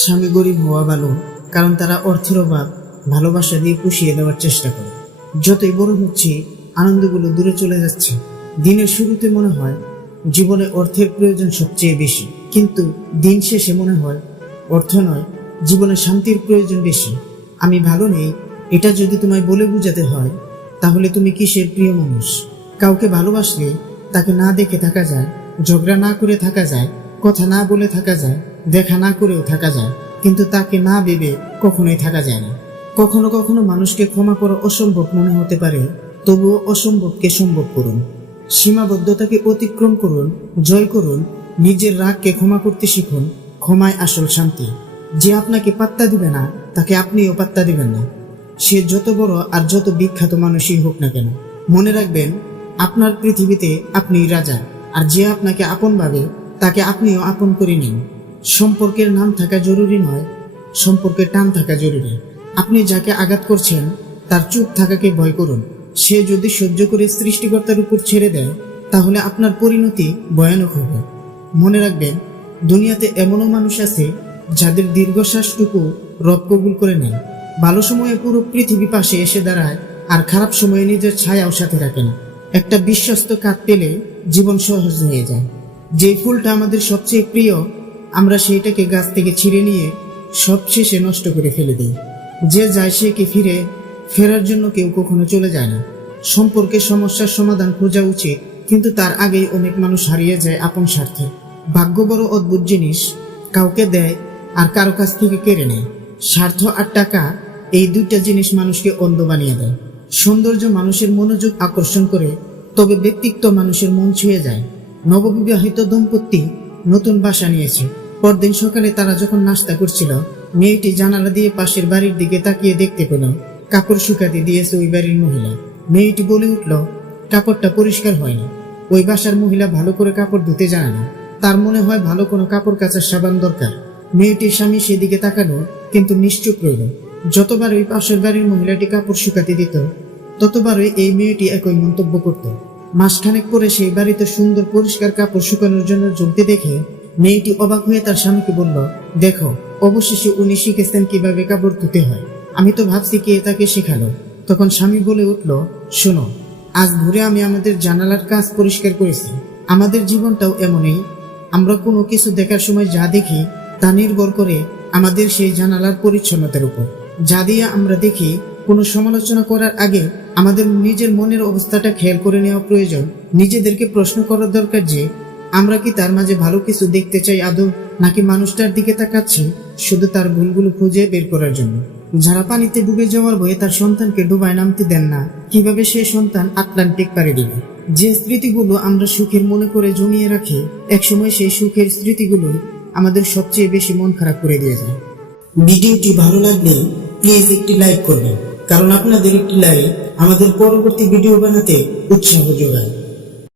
স্বামী গরিব হওয়া ভালো, কারণ তারা অর্থের অভাব ভালোবাসা দিয়ে পুষিয়ে দেওয়ার চেষ্টা করে। যতই বড় হচ্ছে, আনন্দগুলো দূরে চলে যাচ্ছে। দিনের শুরুতে মনে হয় জীবনে অর্থের প্রয়োজন সবচেয়ে বেশি, কিন্তু দিন শেষে মনে হয় অর্থ নয়, জীবনে শান্তির প্রয়োজন বেশি। আমি ভালো নেই, এটা যদি তোমায় বলে বোঝাতে হয়, তাহলে তুমি কিসের প্রিয় মানুষ? কাউকে ভালোবাসলে তাকে না দেখে থাকা যায়, ঝগড়া না করে থাকা যায়, কথা না বলে থাকা যায়, দেখা না করেও থাকা যায়, কিন্তু তাকে না ভেবে কখনোই থাকা যায় না। কখনো কখনো মানুষকে ক্ষমা করা অসম্ভব মনে হতে পারে, তবুও অসম্ভবকে সম্ভব করুন। সীমাবদ্ধতাকে অতিক্রম করুন, জয় করুন, নিজের রাগকে ক্ষমা করতে শিখুন। ক্ষমায় আসল শান্তি। যে আপনাকে পাত্তা দিবে না, তাকে আপনিও পাত্তা দিবেন না, সে যত বড় আর যত বিখ্যাত মানুষই হোক না কেন। মনে রাখবেন, আপনার পৃথিবীতে আপনিই রাজা, আর যে আপনাকে আপন ভাবে তাকে আপনিও আপন করে নিন। সম্পর্কের নাম থাকা জরুরি নয়, সম্পর্কের টান থাকা জরুরি। আপনি যাকে আঘাত করছেন তার চুপ থাকাকে ভয় করুন। সে যদি সহ্য করে সৃষ্টিকর্তার উপর ছেড়ে দেয়, তাহলে আপনার পরিণতি ভয়ানক হবে। মনে রাখবেন, দুনিয়াতে এমনও মানুষ আছে যাদের দীর্ঘশ্বাসটুকু রব কবুল করে নেন। ভালো সময়ে পুরো পৃথিবী পাশে এসে দাঁড়ায়, আর খারাপ সময়ে নিজের ছায়াও সাথে রাখে না। একটা বিশ্বস্ত কাঠ পেলে জীবন সহজ হয়ে যায়। যে ফুলটা আমাদের সবচেয়ে প্রিয়, আমরা সেইটাকে গাছ থেকে ছিঁড়ে নিয়ে সবশেষে নষ্ট করে ফেলে দিই। যে যায় সে কি ফেরার জন্য কেউ কখনো চলে যায় না। সম্পর্কের সমস্যার সমাধান খোঁজা উচিত, কিন্তু তার আগেই অনেক মানুষ হারিয়ে যায় আপন স্বার্থে। ভাগ্য বড় অদ্ভুত জিনিস, কাউকে দেয় আর কারো কাছ থেকে কেড়ে নেয়। স্বার্থ আর টাকা, এই দুইটা জিনিস মানুষকে অন্ধ বানিয়ে দেয়। সৌন্দর্য মানুষের মনোযোগ আকর্ষণ করে, তবে ব্যক্তিত্ব মানুষের মন ছুঁয়ে যায়। নববিবাহিত দম্পতি নতুন বাসা নিয়েছে। পরদিন সকালে তারা যখন নাস্তা করছিল, মেয়েটি জানালা দিয়ে পাশের বাড়ির দিকে তাকিয়ে দেখতে পেল কাপড় শুকাতে দিয়েছে ওই বাড়ির মহিলা। মেয়েটি বলে উঠল, কাপড়টা পরিষ্কার হয়নি। ওই বাসার মহিলা ভালো করে কাপড় ধুতে জানে না, তার মনে হয় ভালো কোনো কাপড় কাচার সাবান দরকার। মেয়েটির স্বামী সেদিকে তাকালো, কিন্তু নিশ্চুপ রইল। যতবার ওই পাশের বাড়ির মহিলাটি কাপড় শুকাতে দিত, ততবারই এই মেয়েটি একই মন্তব্য করত। মাসখানেক পরে সেই বাড়িতে সুন্দর পরিষ্কার কাপড় শুকানোর জন্য জমতে দেখে মেয়েটি অবাক হয়ে তার স্বামীকে বলল, দেখো, অবশেষে উনি শিখেছেন কিভাবে কাপড় ধুতে হয়। আমি তো ভাবছি কে তাকে শেখালো। তখন স্বামী বলে উঠল, শোনো, আজ ভোরে আমি আমাদের জানালার কাজ পরিষ্কার করেছি। আমাদের জীবনটাও এমনই। আমরা কোনো কিছু দেখার সময় যা দেখি তা নির্ভর করে আমাদের সেই জানালার পরিচ্ছন্নতার উপর। যা দিয়ে আমরা দেখি, কোনো সমালোচনা করার আগে আমাদের নিজের মনের অবস্থাটা খেয়াল করে নেওয়া প্রয়োজন। নিজেদেরকে প্রশ্ন করার দরকার যে আমরা কি তার মাঝে ভালো কিছু দেখতে চাই আদৌ, নাকি মানুষটার দিকে তাকাচ্ছি শুধু তার ভুলগুলো খুঁজে বের করার জন্য। যারা পানিতে ডুবে যাওয়ার ভয়ে তার সন্তানকে ডুবায় নামতে দেন না, কিভাবে সেই সন্তান আটলান্টিক পাড়ি দিবে? যে স্মৃতিগুলো আমরা সুখের মনে করে জমিয়ে রাখি, একসময় সেই সুখের স্মৃতিগুলো আমাদের সবচেয়ে বেশি মন খারাপ করে দিয়ে যায়। ভিডিওটি ভালো লাগলে প্লিজ একটি লাইক করবেন, কারণ আপনাদের একটি লাইক আমাদের পরবর্তী ভিডিও বানাতে উৎসাহ যোগায়।